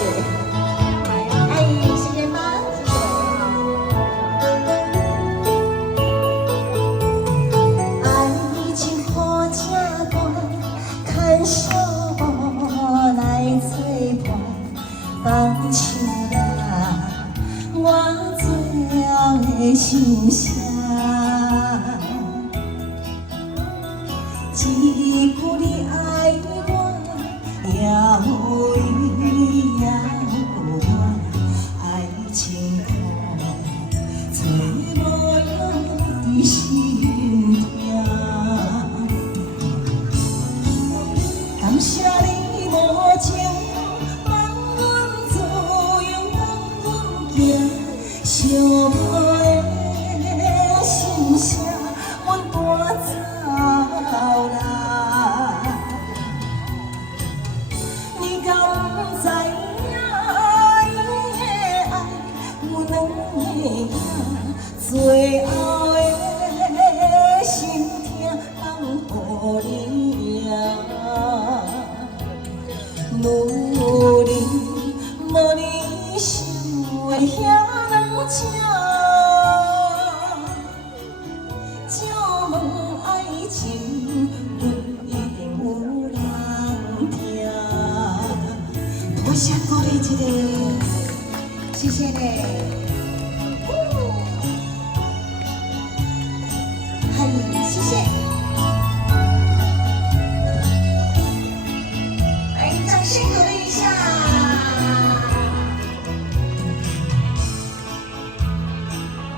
谢。哎，谢谢妈，谢谢。爱情好正大，牵小无来作伴，放手啦，我最后的心声。一句你爱我，也有伊也有我，爱情苦，找无用伫心痛。感谢你无情，放阮自由，放阮行，寂寞的心声，阮带走啦。你敢知影，伊的爱有两个最后的心痛放予你呀。无你无你想的遐难吃，借问爱情，阮一定有人听。我想鼓励一个，谢谢你。嗨，谢谢。来，掌声鼓励一下。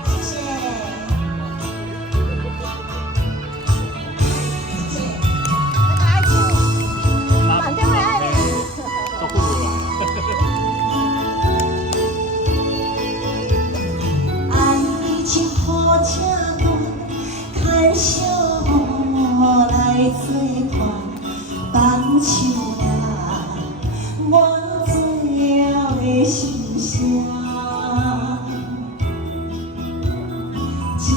谢谢。谢谢。爱情，反正会爱你。照顾我。爱情好正大，牵小无来作伴，放手啦，我最后的心声。一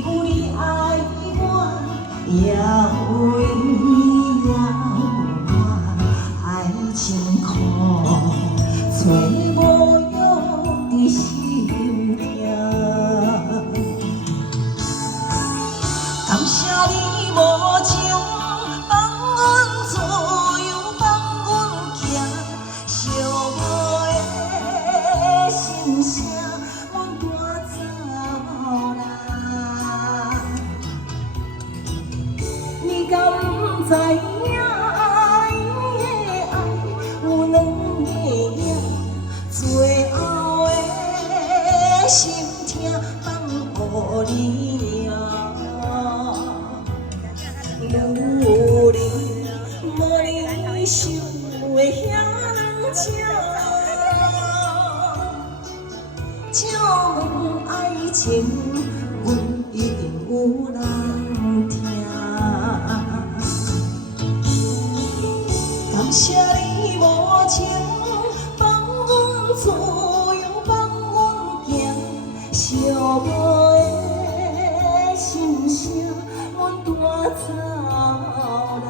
句你爱我，也有伊也有我，爱情苦，找无用伫心痛。感谢你无情，放阮自由，放阮行，寂寞的心声，阮带走啦。你敢知影，伊的爱有两个影，最后的心痛放予你呀。无你无你想的遐难吃，借问爱情，阮一定有人听。感谢你无情，放阮自由，放阮行，寂寞的心声，阮带走啦。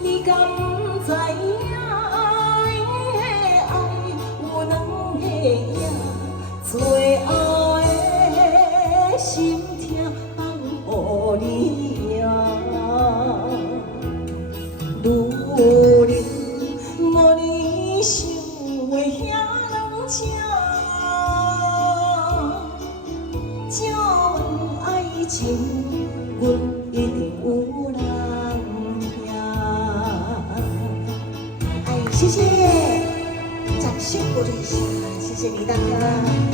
你敢知影，伊的爱有两个影，最后的心痛放予你呀。如你无你想的遐难吃，借问爱情，阮一定有人听。哎，谢谢，掌声鼓励一下，谢谢李大哥。